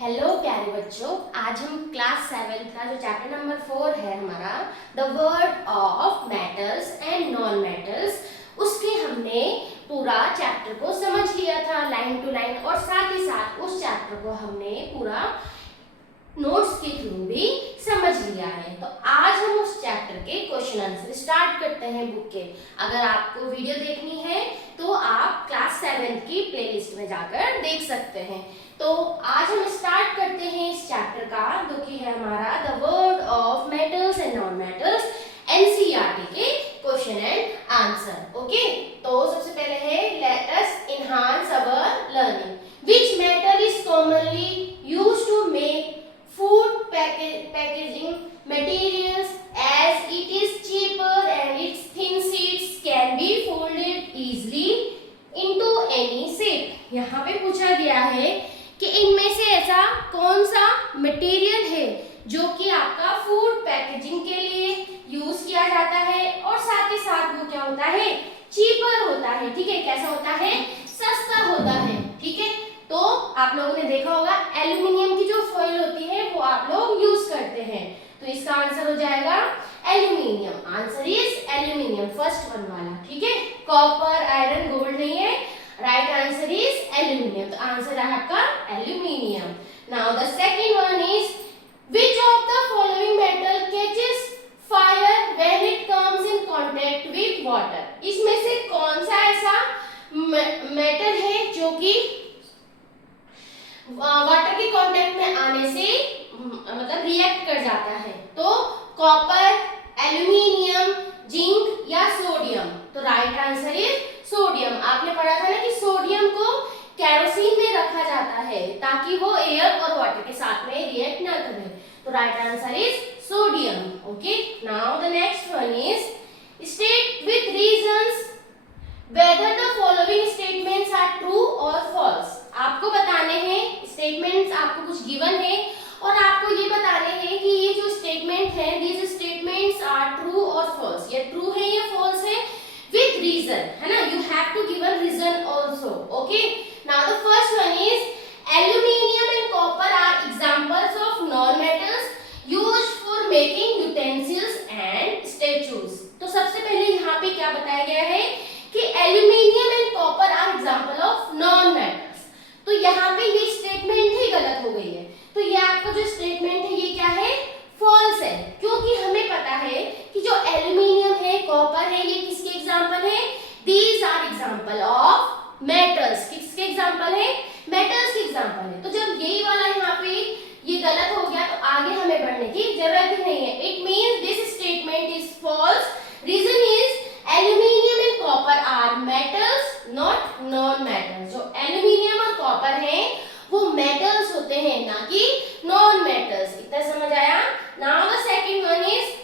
Hello प्यारे बच्चों, आज हम क्लास 7 का जो चैप्टर नंबर 4 है हमारा the word of matters and non matters, उसके हमने पूरा चैप्टर को समझ लिया था लाइन टू लाइन, और साथ ही साथ उस चैप्टर को हमने पूरा नोट्स के थ्रू भी समझ लिया है। तो आज हम उस चैप्टर के क्वेश्चन आंसर स्टार्ट करते हैं बुक के। अगर आपको वीडियो देखनी है तो आप क्लास 7 की प्लेलिस्ट में जाकर देख सकते हैं। तो आज हम स्टार्ट करते हैं इस चैप्टर का, जो कि है हमारा the word of matters and non matters, NCERT के क्वेश्चन एंड आंसर। ओके, तो सबसे पहले है let us enhance our learning. Which metal is commonly used to make food packaging materials, as it is cheaper and its thin sheets can be folded easily into any shape। यहाँ पे पूछा गया है कि इनमें से ऐसा कौन सा मटेरियल है जो कि आपका फूड पैकेजिंग के लिए यूज किया जाता है और साथ ही साथ वो क्या होता है, चीपर होता है। ठीक है, कैसा होता है, सस्ता होता है। ठीक है, तो आप लोगों ने देखा होगा एल्यूमिनियम की जो फॉइल होती है वो आप लोग यूज करते हैं, तो इसका आंसर हो जाएगा aluminium. Answer is aluminium, first one वाला। ठीक है, कॉपर, आयरन, गोल्ड नहीं है, राइट आंसर इज एल्यूमिनियम। तो आंसर है आपका aluminium. Now the second one is which of the following metal catches fire when it comes in contact with water. इसमें से कौन सा ऐसा मेटल है जो कि वाटर के कांटेक्ट में आने से मतलब रिएक्ट कर जाता है? तो कॉपर, एल्यूमिनियम, जिंक या सोडियम। तो राइट आंसर इज सोडियम। आपने पढ़ा था ना कि सोडियम को केरोसिन में रखा जाता है ताकि वो एयर और वाटर के साथ में रिएक्ट ना करे। तो right answer is sodium. Okay, now the next one is state with reasons whether the following statements are true or false। आपको बताने हैं स्टेटमेंट्स, आपको कुछ गिवन है और आपको ये बताने हैं कि ये जो स्टेटमेंट है, these statements are true or false। ये ट्रू है या फॉल्स है, with reason, है ना। you have to give a reason also। okay, now the first one is aluminium and copper are examples of non-metals used for making utensils and statues। तो सबसे पहले यहाँ पे क्या बताया गया है कि aluminium and copper are example of non metals. तो यहाँ पे ये स्टेटमेंट ही गलत हो गई है। तो ये आपका जो स्टेटमेंट है ये क्या है, फॉल्स है, क्योंकि हमें पता है कि जो एल्यूमिनियम है, कॉपर है, ये किसके एग्जांपल है, these are example of metals. किसके एग्जांपल है, मेटल्स के एग्जांपल है। तो जब यही वाला यहाँ पे ये गलत हो गया तो आगे हमें बढ़ने की जरूरत ही नहीं है। It means this statement is false. Reason is aluminium and copper are metals not non metals. जो एल्यूमिनियम और कॉपर हैं वो मेटल्स होते हैं, ना कि नॉन मेटल्स। इतना समझ आया। Now the second one is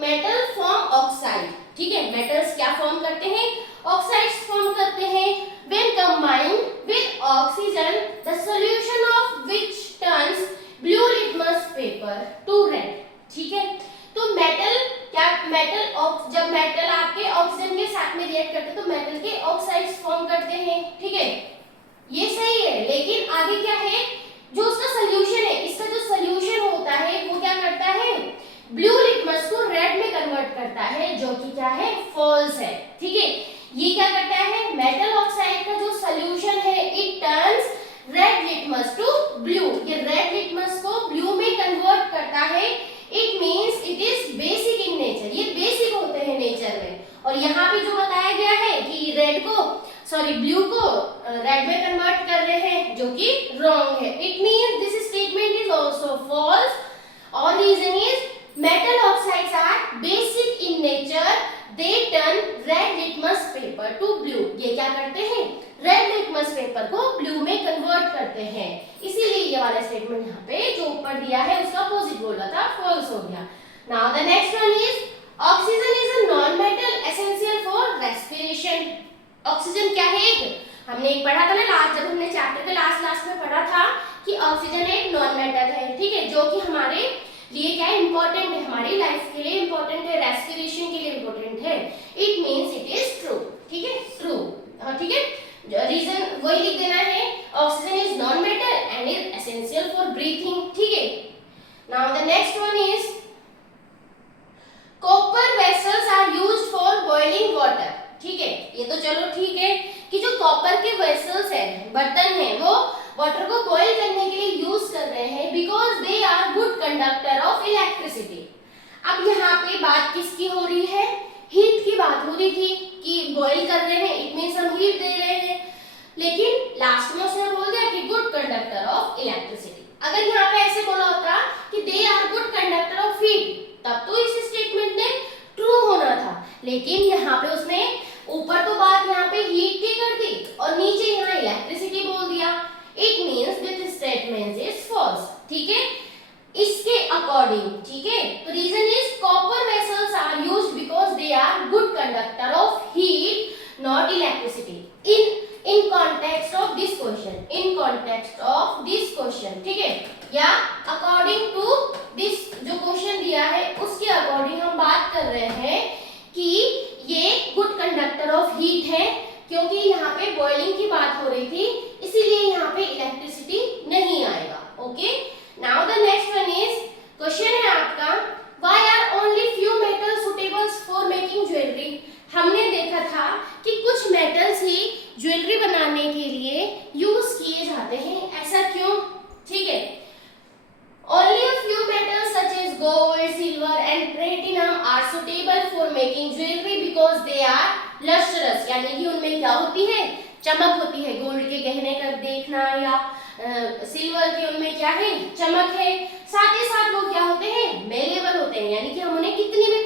metal form oxide. ठीक है, मेटल्स क्या फॉर्म करते हैं, ऑक्साइड्स फॉर्म करते हैं when combined with oxygen, the solution of which turns blue litmus paper to red. ठीक है, तो मेटल क्या, जब मेटल आपके ऑक्सीजन के साथ में रिएक्ट करते हैं तो मेटल के ऑक्साइड्स फॉर्म करते हैं। ठीक है, ये सही है, लेकिन आगे क्या है, जो उसका सॉल्यूशन है, इसका जो सॉल्यूशन होता है वो क्या करता है, ब्लू लिटमस को रेड में कन्वर्ट करता है, जो कि क्या है, फॉल्स है। ठीक है, ये क्या करता है, मेटल ऑक्साइड का जो सॉल्यूशन है it turns red litmus to blue. ये रेड लिटमस को ब्लू में कन्वर्ट करता है। It means it is basic in nature. ये बेसिक होते हैं नेचर में। और यहाँ पे जो बताया गया है कि ब्लू को रेड में कन्वर्ट कर रहे हैं, जो कि रॉन्ग है। It means this statement is also false. और reason is metal oxides are basic in nature, they turn red litmus paper to blue. ये क्या करते हैं, रेड लिटमस पेपर को ब्लू में कन्वर्ट करते हैं। इसीलिए ये वाला स्टेटमेंट यहाँ पे जो ऊपर दिया है उसका अपोजिट बोला था, फॉल्स हो गया। Now the next one is oxygen is a non metal essential for respiration. Oxygen क्या है, हमने एक पढ़ा था ना लास्ट, जब हमने चैप्टर के लास्ट में पढ़ा था कि ऑक्सीजन एक नॉन मेटल है। ठीक है, जो कि हमारे लिए क्या है, इंपॉर्टेंट है, हमारी लाइफ के लिए इंपॉर्टेंट है, रेस्पिरेशन के लिए इंपॉर्टेंट है। It means it is true. ठीक है, ट्रू। ठीक है, रीजन वही लिख देना है, oxygen is non metal and is बर्तन है वो वाटर को बॉईल करने के लिए यूज कर रहे हैं because they are good conductor of electricity. अब यहाँ पे बात किसकी हो रही है? हीट की बात हो रही थी कि बॉईल कर रहे हैं, इट मींस हम हीट दे रहे हैं, लेकिन लास्ट में उसने बोल दिया कि गुड कंडक्टर ऑफ इलेक्ट्रिसिटी। अगर यहाँ पे ऐसे बोला होता कि they are good conductor of heat, तब तो इस स्टेटमेंट ने ट्रू होना था, लेकिन यहाँ पे उसने ऊपर तो बात यहाँ पे हीट की कर दी और नीचे यहाँ इलेक्ट्रिसिटी बोल दिया। It means this statement is false. ठीक है, इसके अकॉर्डिंग, ठीक है, तो reason is copper vessels are used because they are good conductor of heat not electricity in context of this question, in context of this question. ठीक है, या according to this जो क्वेश्चन दिया है उसके अकॉर्डिंग हम बात कर रहे हैं कि ये गुड कंडक्टर ऑफ हीट है, क्योंकि यहाँ पे बॉइलिंग की बात हो रही थी, इसीलिए यहाँ पे इलेक्ट्रिसिटी नहीं आएगा। Okay, now the next one is question है आपका why are only few metals suitable for making jewellery. हमने देखा था कि कुछ मेटल्स ही ज्वेलरी बनाने के लिए यूज किए जाते हैं, ऐसा क्यों? ठीक है, only a few metals such as gold, silver and platinum are suitable for making jewelry because they are lustrous, यानी कि उनमें क्या होती है? चमक होती है। गोल्ड के गहने का देखना या सिल्वर के उनमें क्या है? चमक है। साथ ही साथ वो क्या होते हैं? मेलेबल होते हैं, यानी कि हम उन्हें कितनी भी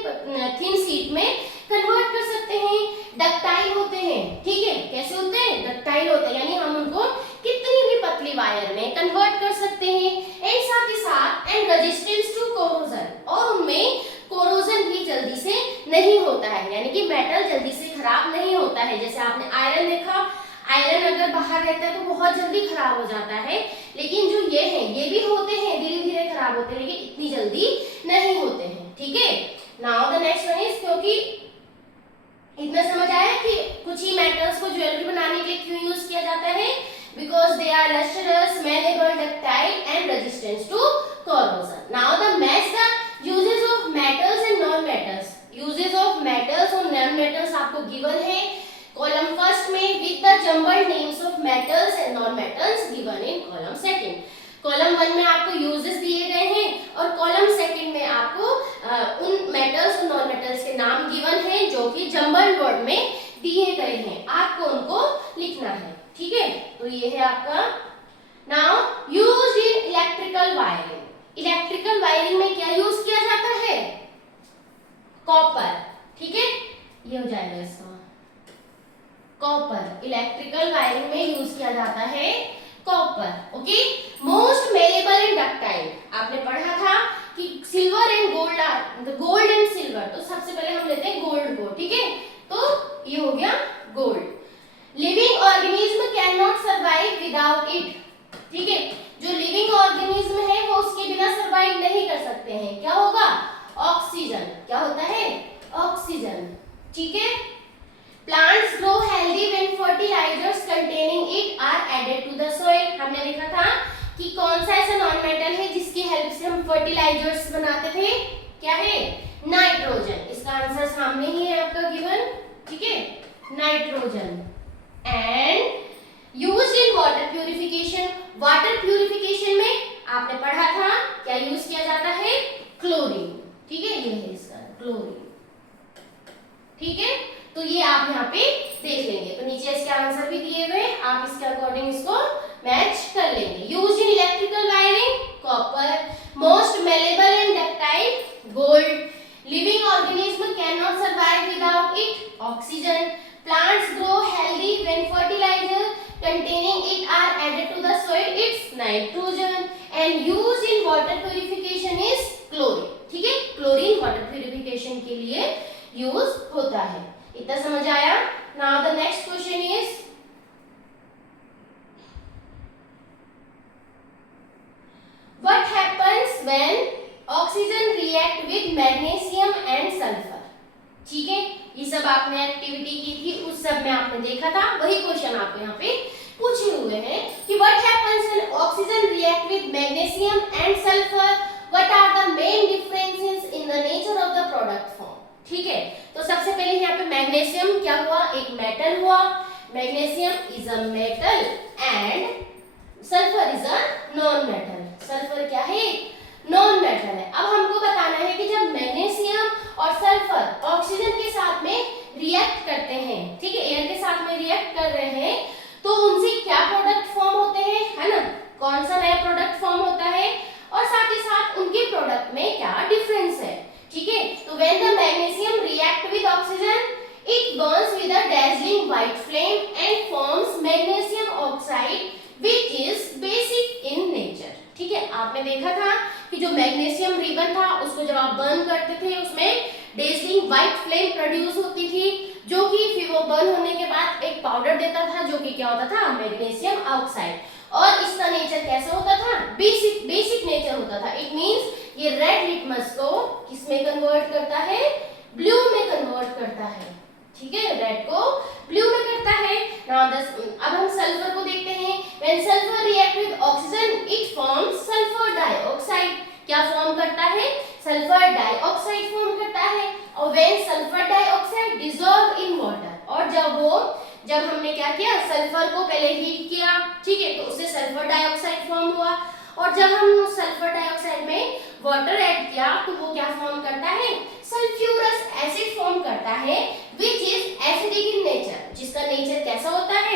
थिन शीट में कन्वर्ट कर सकते हैं। डक्टाइल होते हैं, ठीक है, कैसे होते हैं? डक्टाइल होते हैं, यानी हम उनको कितनी भी पतली वायर में कन्वर्ट कर सकते हैं। एंड साथ ही साथ एंड रेजिस्टेंस टू कोरोजन, और उनमें कोरोजन भी जल्दी से नहीं होता है, यानी कि मेटल जल्दी से खराब नहीं होता है। जैसे आपने आयरन देखा, आयरन अगर बाहर रहता है तो बहुत जल्दी खराब हो जाता है, लेकिन जो ये है ये भी होते हैं, धीरे धीरे खराब होते हैं, लेकिन इतनी जल्दी नहीं होते हैं। ठीक है, now the next one is, क्योंकि इतना समझ आया कि कुछ ही मेटल्स को ज्वेलरी बनाने के लिए क्यों यूज किया जाता है? Because they are lustrous, malleable, ductile and resistance to corrosion. Now the match the uses of metals and non metals. Uses of metals और नॉन मेटल्स आपको गिवन है कॉलम फर्स्ट में with the jumbled names of metals and non metals given in column second. Column 1 में आपको uses दिए गए हैं और कॉलम सेकंड में आपको उन मेटल्स और नॉन मेटल्स के नाम गिवन हैं जो कि जंबल्ड वर्ड में दिए गए हैं, आपको उनको लिखना है। ठीक है, तो ये है आपका। Now used in electrical wiring. Electrical wiring में क्या यूज किया जाता है? कॉपर। ठीक है, ये हो जाएगा इसका कॉपर। इलेक्ट्रिकल वायरिंग में यूज किया जाता है copper. Okay, most malleable and ductile, आपने पढ़ा था कि silver and gold are gold and silver, तो सबसे पहले हम लेते हैं गोल्ड को। ठीक है, तो ये हो गया gold. Living organism can not survive without it. ठीक है, जो लिविंग ऑर्गेनिज्म है वो उसके बिना सर्वाइव नहीं कर सकते हैं। क्या होगा? ऑक्सीजन। क्या होता है? ऑक्सीजन। ठीक है, plants grow healthy when fertilizers containing it are added to the soil। हमने देखा था कि कौन सा ऐसा नॉन मेटल है जिसकी हेल्प से हम फर्टिलाइजर्स बनाते थे? क्या है? नाइट्रोजन। इसका आंसर सामने ही है आपका गिवन। ठीक है, nitrogen. And used in water purification. Water purification में आपने पढ़ा था क्या यूज किया जाता है? क्लोरीन। ठीक है, ये है इसका क्लोरीन। ठीक है, तो ये आप यहाँ पे देख लेंगे, तो नीचे इसके आंसर भी दिए हुए, आप इसके अकॉर्डिंग इसको मैच कर लेंगे। Used in electrical wiring copper, most malleable and ductile gold, living organism can not survive without it oxygen, plants grow healthy when fertilizer containing it are added to the soil it's nitrogen, and used in water purification is chlorine। ठीक है, chlorine water purification के लिए use होता है। इतना समझ आया? Now the next question is what happens when oxygen react with magnesium and sulphur. ठीक है, ये सब आपने एक्टिविटी की थी, उस सब में आपने देखा था, वही क्वेश्चन आपको यहाँ पे पूछे हुए हैं कि what happens when oxygen react with magnesium and sulphur, what are the main differences in the nature of the product form. ठीक है, तो सबसे पहले यहाँ पे मैग्नीशियम क्या हुआ? एक मेटल हुआ। Magnesium is a metal and sulphur is a non metal. Sulphur क्या है? नॉन मेटल है। अब हमको बताना है कि जब मैग्नीशियम और सल्फर ऑक्सीजन के साथ में रिएक्ट करते हैं, ठीक है, एयर के साथ में रिएक्ट कर रहे हैं, तो उनसे क्या प्रोडक्ट फॉर्म होते हैं, है ना, कौन सा नया प्रोडक्ट फॉर्म होता है, और साथ ही साथ उनके प्रोडक्ट में क्या डिफरेंस है, ठीक है। तो when the magnesium react with oxygen it burns with a dazzling white flame and forms magnesium oxide which is basic in nature। ठीक है, आपने देखा था कि जो मैग्नीशियम रिबन था उसको जब आप बर्न करते थे उसमें डेजलिंग व्हाइट फ्लेम प्रोड्यूस होती थी, जो कि फिर वो बर्न होने के बाद एक पाउडर देता था जो कि क्या होता था, मैग्नीशियम ऑक्साइड। और इसका नेचर कैसा होता था, बेसिक नेचर होता था। इट मींस ये रेड लिटमस को किसमें कन्वर्ट करता है, ब्लू में कन्वर्ट करता है, ठीक है, रेड को ब्लू में करता है। अब हम सल्फर को देखते हैं। When sulphur react with oxygen it forms sulphur dioxide. क्या फॉर्म करता है, सल्फर डाइऑक्साइड फॉर्म करता है। और when sulphur dioxide dissolve in water, और जब हमने क्या किया, सल्फर को पहले हीट किया, ठीक है, तो उससे सल्फर डाइऑक्साइड फॉर्म हुआ, और जब हम सल्फर डाइऑक्साइड में वाटर ऐड किया तो वो क्या फॉर्म करता है, सल्फ्यूरस एसिड फॉर्म करता है which is acidic in nature। जिसका नेचर कैसा होता है,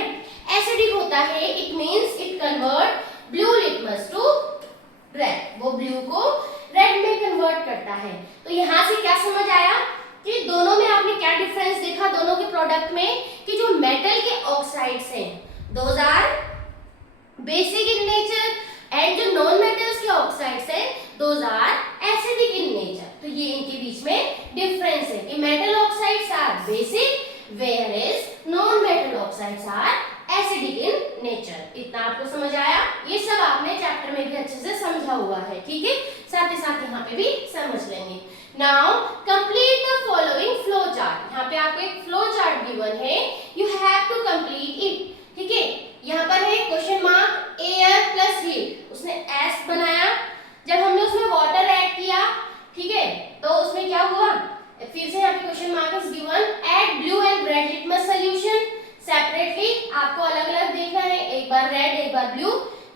एसिडिक होता है। It means it convert blue litmus to red, वो ब्लू को रेड में कन्वर्ट करता है। तो यहाँ से क्या समझ आया कि दोनों में आपने क्या डिफरेंस देखा, दोनों के प्रोडक्ट में, कि जो मेटल के ऑक्साइड्स हैं those are basic in nature, and जो नॉन मेटल्स के ऑक्साइड्स हैं those are acidic in nature. तो ये इनके बीच में डिफरेंस है कि metal oxides are basic where is non metal oxides are acidic in nature. इतना आपको समझ आया? ये सब आपने चैप्टर में भी अच्छे से समझा हुआ है, ठीक है, साथ ही साथ यहाँ पे भी समझ लेंगे। Now complete the following flow chart. यहाँ पे आपको एक फ्लो चार्ट गिवन है, you have to complete it, ठीक है। यहाँ पर है question mark air plus heat, उसने एस बनाया। जब हमने उसमें वाटर ऐड किया, ठीक है, तो उसमें क्या हुआ, फिर से यहाँ पे question mark is given, add blue and red litmus solution separately, आपको अलग अलग देखना है, एक बार रेड एक बार blue,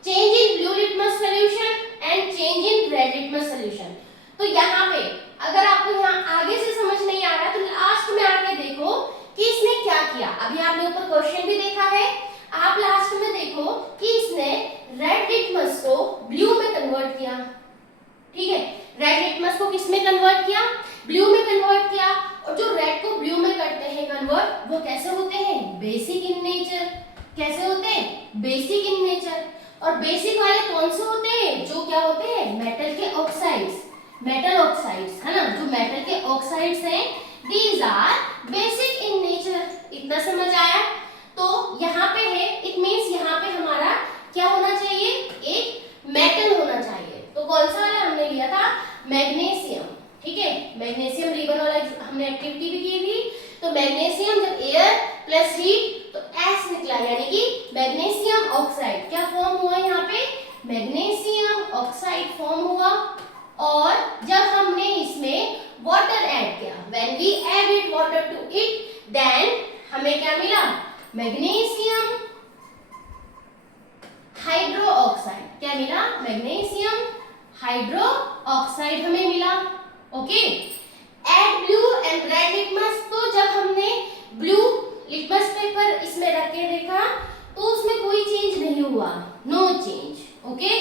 change in blue litmus solution and change in red litmus solution. तो यहाँ पे अगर आपको यहाँ आगे से समझ नहीं आ रहा तो लास्ट में आके देखो कि इसने क्या किया। अभी आपने ऊपर क्वेश्चन भी देखा है, आप लास्ट में देखो कि इसने रेड लिटमस को ब्लू में कन्वर्ट किया, ठीक है, रेड लिटमस को किस में कन्वर्ट किया, ब्लू में कन्वर्ट किया। और जो रेड को ब्लू में करते हैं कन्वर्ट, वो कैसे होते हैं, बेसिक इन नेचर। कैसे होते हैं, बेसिक इन नेचर। और बेसिक वाले कौन से होते हैं, जो क्या होते हैं, मेटल के ऑक्साइड्स, मेटल ऑक्साइड्स, है ना, जो मेटल के ऑक्साइड्स हैं these are basic in nature. इतना समझ आया? तो यहाँ पे है, इट मींस यहाँ पे हमारा क्या होना चाहिए, एक मेटल होना चाहिए। तो कौन सा वाला हमने लिया था, मैग्नीशियम, ठीक है, मैग्नीशियम रिबन वाला हमने एक्टिविटी भी की थी। तो मैग्नीशियम जब एयर प्लस हीट तो एस निकला, यानी कि मैग्नीशियम ऑक्साइड क्या फॉर्म हुआ, यहाँ पे मैग्नीशियम ऑक्साइड फॉर्म हुआ। और जब हमने इसमें वाटर ऐड किया, when we added water to it, then हमें क्या मिला, मैग्नीशियम हाइड्रो ऑक्साइड। क्या मिला, मैग्नीशियम हाइड्रो ऑक्साइड हमें मिला, okay. Add blue and red litmus, तो जब हमने ब्लू लिटमस पेपर इसमें रख के देखा तो उसमें कोई चेंज नहीं हुआ, नो चेंज, ओके।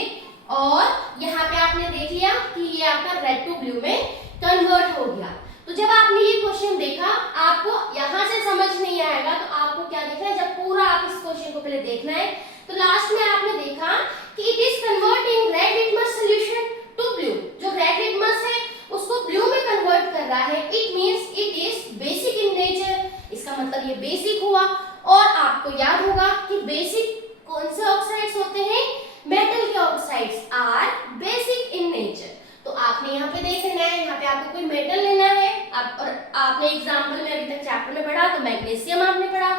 और यहाँ पे आपने देख लिया कि ये आपका रेड टू ब्लू में कन्वर्ट हो गया। तो जब आपने ये क्वेश्चन देखा, आपको यहाँ से समझ नहीं आएगा तो आपको क्या देखना है, जब पूरा आप इस क्वेश्चन को पहले देखना है, तो लास्ट में आपने देखा कि it is converting red litmus solution to blue. जो रेड लिटमस है उसको ब्लू में कन्वर्ट कर रहा है, it means it is basic in nature. इसका मतलब ये बेसिक हुआ। और आपको याद होगा कि बेसिक कौन से ऑक्साइड्स होते हैं, मेटल के oxides are basic in nature. तो आपने यहाँ पे देख लेना है, यहाँ पे आपको कोई मेटल लेना है। और आपने एग्जाम्पल में अभी तक चैप्टर में पढ़ा, तो मैग्नीशियम आपने पढ़ा,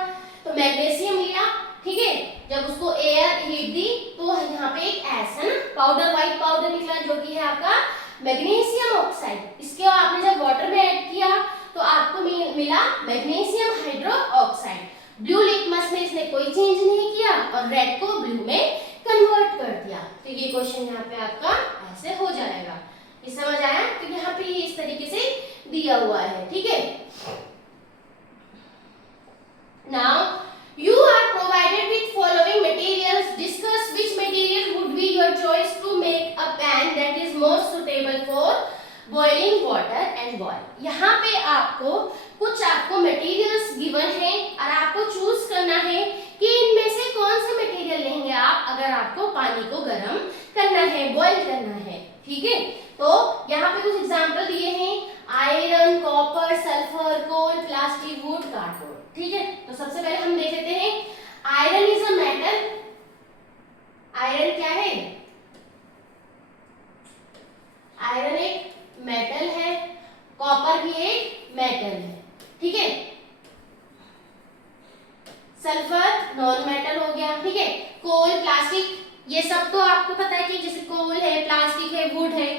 तो मैग्नीशियम लिया, ठीक है। जब उसको एयर हीट दी तो यहाँ पे एक एस है ना, पाउडर, व्हाइट पाउडर निकला, जो कि है आपका मैग्नीशियम ऑक्साइड। इसके आपने जब वाटर में ऐड किया तो आपको मिला magnesium hydro oxide. Blue litmus में इसने कोई चेंज नहीं किया और रेड को ब्लू में कन्वर्ट कर दिया। तो ये क्वेश्चन यहाँ पे आपका ऐसे हो जाएगा। ये समझ आया? तो यहाँ पे ये इस तरीके से दिया हुआ है, ठीक है। Now you are provided with following materials. Discuss which material would be your choice to make a pan that is most suitable for boiling water and boil. यहाँ पे आपको कुछ मटेरियल्स गिवन है और आपको चूज करना है कि इनमें से कौन से मटेरियल लेंगे आप अगर आपको पानी को गर्म करना है, बॉईल करना है, ठीक है। तो यहाँ पे कुछ एग्जांपल दिए हैं, iron, copper, sulphur, coal, plastic, wood, cardboard, ठीक है। तो सबसे पहले हम देख लेते हैं, iron is a metal. Iron क्या है? आयरन एक मेटल है, कॉपर भी एक मेटल है, ठीक है। सल्फर नॉन मेटल हो गया, ठीक है। कोल, प्लास्टिक, ये सब तो आपको पता है कि जैसे कोल है, प्लास्टिक है, वुड है,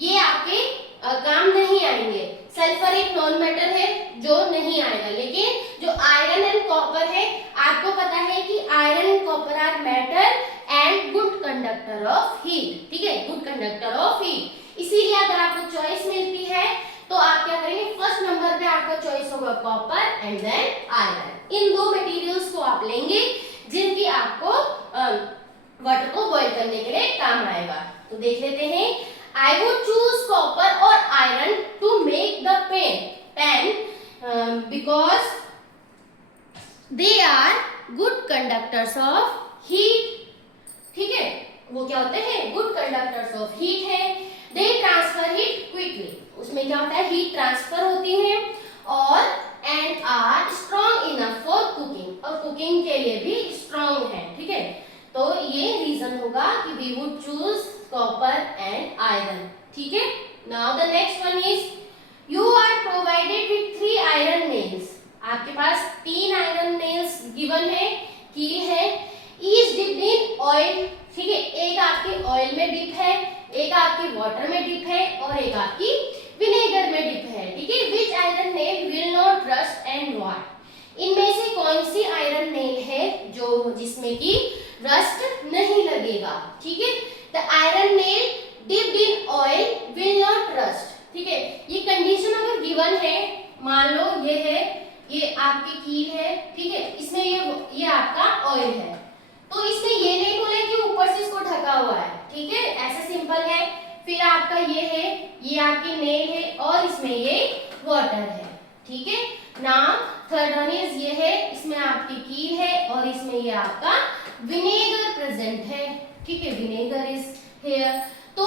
ये आपके काम नहीं आएंगे। सल्फर एक नॉन मेटल है जो नहीं आएगा, लेकिन जो आयरन एंड कॉपर है, आपको पता है कि iron and copper are metal and good conductor of heat, ठीक है, गुड कंडक्टर ऑफ हीट। इसीलिए अगर आपको चॉइस मिलती है तो आप क्या करेंगे, फर्स्ट नंबर पे आपका चॉइस होगा कॉपर एंड देन आयरन। इन दो मटेरियल्स को आप लेंगे जिनकी आपको वाटर को बॉईल करने के लिए काम आएगा। तो देख लेते हैं, I would choose copper or iron to make the pan because they are good conductors of heat, ठीक है। वो क्या होते हैं? good conductors of heat है। They transfer heat quickly, उसमें क्या होता है, हीट ट्रांसफर होती है, और and are strong enough for cooking, और कुकिंग के लिए भी स्ट्रॉन्ग है, ठीक है। तो ये रीजन होगा कि we would choose copper and iron, ठीक है। Now the next one is you are provided with 3 iron nails. आपके पास 3 आयरन नेल्स गिवन है, कील है, each dipped in oil, ठीक है। एक आपके ऑयल में डिप है, एक आपके वाटर में डिप है और एक आपकी विनेगर में डिप है, ठीक है। Which iron nail will not rust and why? इनमें से कौन सी आयरन नेल है जो जिसमें की रस्ट नहीं लगेगा, ठीक है। The iron nail dipped in oil will not rust, ठीक है। ये कंडीशन अगर गिवन है, मान लो ये है, ये आपकी कील है, ठीक है, इसमें ये आपका ऑयल है, तो इसमें ये नहीं बोले कि ऊपर से इसको ढका हुआ है, ठीक है, ऐसा सिंपल है। फिर आपका ये है, ये आपकी नेल है और इसमें ये वाटर है, ठीक है। नाउ थर्ड वन इज ये है, इसमें आपकी कील है और इसमें ये आपका विनेगर प्रेजेंट है, ठीक है, विनेगर इज हियर। तो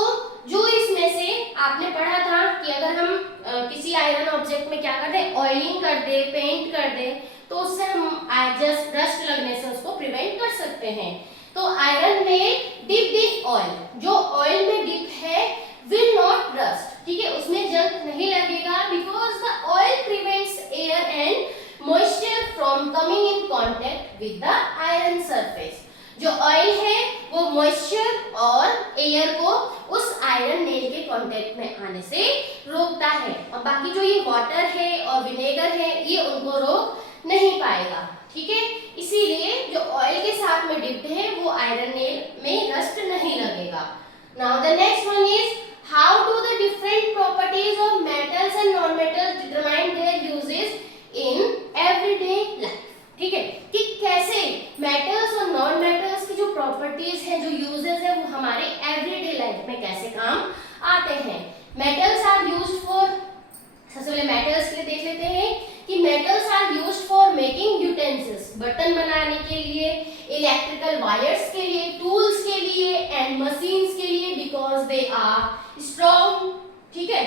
जो इसमें से आपने पढ़ा था कि अगर हम किसी आयरन ऑब्जेक्ट में क्या कर दे, ऑयलिंग कर दे, पेंट कर दे, तो उससे हम जस्ट रस्ट लगने से उसको प्रिवेंट कर सकते हैं। तो आयरन में डिप्ड इन ऑयल, जो ऑयल में डिप है, विल नॉट रस्ट, ठीक है, उसमें जंग नहीं लगेगा, because the oil prevents air and moisture from coming in contact with the iron surface. जो ऑयल है वो मॉइस्चर और एयर को उस आयरन नेल के कांटेक्ट में आने से रोकता है, और बाकी जो ये वाटर है और विनेगर है ये उनको रोक नहीं पाएगा, ठीक है। इसीलिए जो ऑयल के साथ में डिप्ड है वो आयरन नेल में रस्ट नहीं लगेगा। Now the next one is how do the different properties of metals and non metals determine there uses in everyday life, ठीक है, कि कैसे मेटल्स और नॉन मेटल्स की जो प्रॉपर्टीज हैं, जो यूजेस है, वो हमारे एवरीडे लाइफ में कैसे काम आते हैं। मेटल्स आर यूज्ड फॉर, सबसे पहले मेटल्स के लिए देख लेते हैं कि metals are used for making utensils, बर्तन बनाने के लिए, इलेक्ट्रिकल वायर्स के लिए, टूल्स के लिए एंड मशीन्स के लिए, बिकॉज दे आर स्ट्रॉन्ग, ठीक है,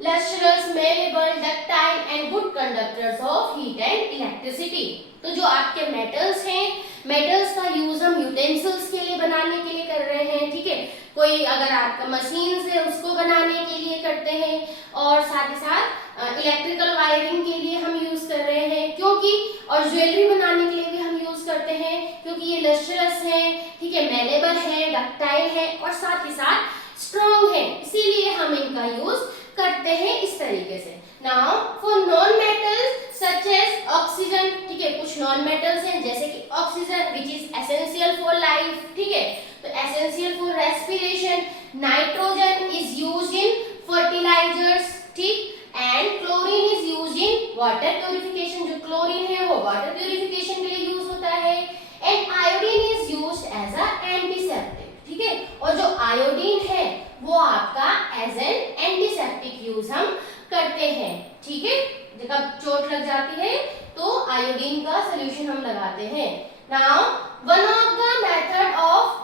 lustrous, malleable, ductile and good conductors of heat and electricity। तो जो आपके मेटल्स हैं, मेटल्स का यूज हम यूटेंसिल्स के लिए बनाने के लिए कर रहे हैं, ठीक है, कोई अगर आपका मशीन्स है उसको बनाने के लिए करते हैं, और साथ ही साथ इलेक्ट्रिकल वायरिंग के लिए हम यूज कर रहे हैं, क्योंकि और ज्वेलरी बनाने के लिए भी हम यूज करते हैं, क्योंकि ये लस्ट्रस है, ठीक है, मेलेबल है, डक्टाइल है और साथ ही साथ स्ट्रॉन्ग है, इसीलिए हम इनका यूज करते हैं इस तरीके से। Now for non metals such as oxygen, ठीक है, कुछ नॉन मेटल्स हैं जैसे कि oxygen which is essential for life, ठीक है, तो essential for respiration. Nitrogen is used in fertilisers, ठीक, and chlorine is used in water purification, जो क्लोरीन है वो वाटर प्यूरिफिकेशन के लिए यूज होता है। And iodine is used as a antiseptic, ठीक है, और जो आयोडीन है वो आपका एज एन एंटीसेप्टिक यूज हम करते हैं, ठीक है, जब चोट लग जाती है तो आयोडीन का सॉल्यूशन हम लगाते हैं। Now one of the method of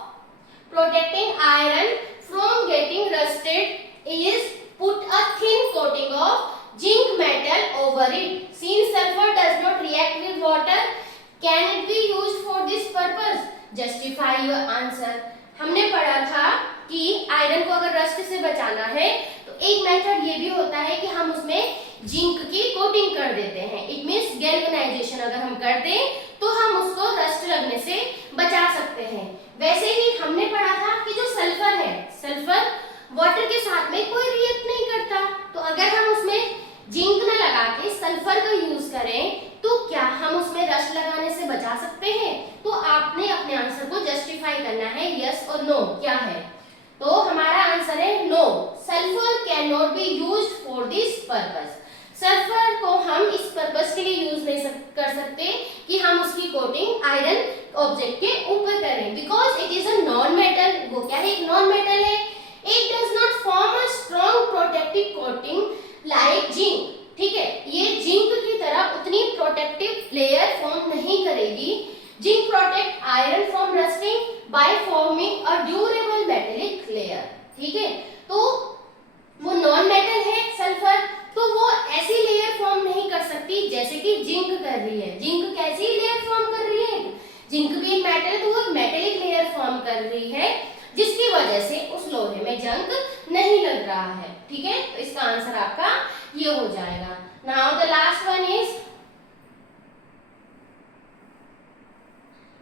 protecting iron from getting rusted is put a thin coating of zinc metal over it. Since sulfur does not react with water, can it be used for this purpose? Justify your answer. हमने पढ़ा था कि iron को अगर rust से बचाना है तो एक मेथड ये भी होता है कि हम उसमें जिंक की कोटिंग कर देते हैं। इट मींस गैल्वेनाइजेशन अगर हम कर दें तो हम उसको रस्ट लगने से बचा सकते हैं। वैसे ही हमने पढ़ा था कि जो सल्फर है, सल्फर वाटर के साथ में कोई रिएक्ट नहीं करता, तो अगर हम उसमें जिंक न लगा के सल्फर का यूज करें तो क्या हम उसमें रस्ट लगाने से बचा सकते हैं? तो आपने अपने आंसर को जस्टिफाई करना है, यस और नो क्या है। तो हमारा आंसर है no, sulphur can not be used for this purpose. Sulphur को हम इस पर्पस के लिए यूज नहीं कर सकते कि हम उसकी कोटिंग आयरन ऑब्जेक्ट के ऊपर करें, because it is a non metal. वो क्या है? एक नॉन मेटल है। It does not form a strong protective coating like zinc, ठीक है, ये जिंक की तरह उतनी प्रोटेक्टिव लेयर फॉर्म नहीं करेगी। Zinc protect iron from rusting by forming a durable metallic layer, ठीक है, तो वो नॉन मेटल है सल्फर, तो वो ऐसी लेयर फॉर्म नहीं कर सकती जैसे कि जिंक कर रही है। जिंक कैसी लेयर फॉर्म कर रही है? जिंक भी मेटल है तो वो मेटेलिक लेयर फॉर्म कर रही है, जिसकी वजह से उस लोहे में जंग नहीं लग रहा है, ठीक है, तो इसका आंसर आपका ये हो जाएगा। Now the last one is,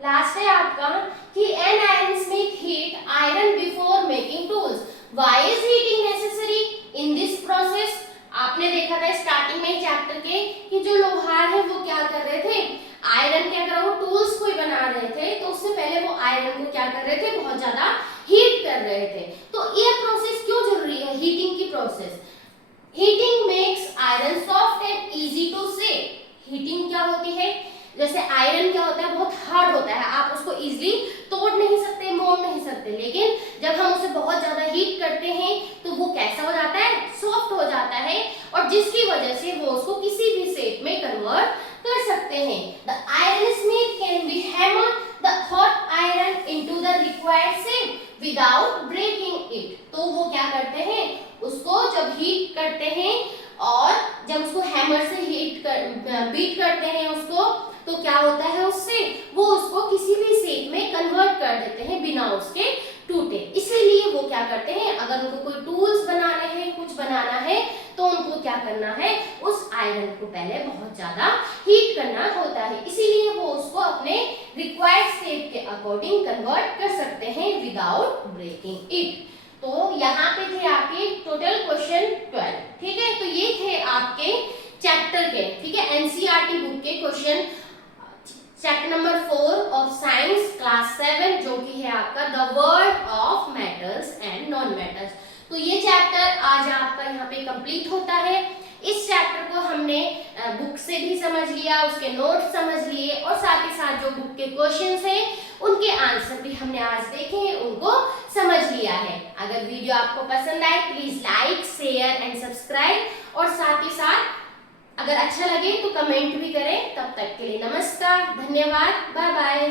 last है आपका कि an iron Smith heat iron before making tools, why is heating necessary in this process. आपने देखा था स्टार्टिंग में चैप्टर के कि जो लोहार है वो क्या कर रहे थे, आयरन के अगर वो टूल्स कोई बना रहे थे तो उससे पहले वो आयरन को क्या कर रहे थे, बहुत ज्यादा हीट कर रहे थे। तो ये प्रोसेस क्यों जरूरी है, हीटिंग की process? Heating makes iron soft and easy to सेक। हीटिंग क्या होती है, जैसे आयरन क्या होता है, बहुत हार्ड होता है, आप उसको इजीली तोड़ नहीं सकते, मोड़ नहीं सकते, लेकिन जब हम उसे बहुत ज्यादा हीट करते हैं तो वो कैसा हो जाता है, सॉफ्ट हो जाता है, और जिसकी वजह से वो उसको किसी भी शेप में कन्वर्ट कर सकते हैं। The iron smith can be hammer the hot iron into the required shape without breaking it. तो वो क्या करते हैं, उसको जब हीट करते हैं और जब उसको हैमर से बीट करते हैं उसको, तो क्या होता है उससे, वो उसको किसी भी शेप में कन्वर्ट कर देते हैं बिना उसके टूटे। इसीलिए वो क्या करते हैं, अगर उनको कोई टूल्स बनाने हैं, कुछ बनाना है, तो उनको क्या करना है, उस आयरन को पहले बहुत ज्यादा हीट करना होता है, इसीलिए वो उसको अपने रिक्वायर्ड शेप के अकॉर्डिंग कन्वर्ट कर सकते हैं विदाउट ब्रेकिंग इट। तो यहाँ पे थे आपके टोटल क्वेश्चन 12, ठीक है, तो ये थे आपके चैप्टर के, ठीक है, एनसीईआरटी बुक के question, chapter number 4 of science class 7, जो कि है आपका the world of metals and non metals. तो ये चैप्टर आज आपका यहाँ पे कंप्लीट होता है। इस चैप्टर को हमने बुक से भी समझ लिया, उसके नोट्स समझ लिए, और साथ ही साथ जो बुक के क्वेश्चंस हैं उनके आंसर भी हमने आज देखे हैं, उनको समझ लिया है। अगर वीडियो आपको पसंद आए please like, share and subscribe, और साथ ही साथ अगर अच्छा लगे तो कमेंट भी करें। तब तक के लिए नमस्कार, धन्यवाद, बाय बाय।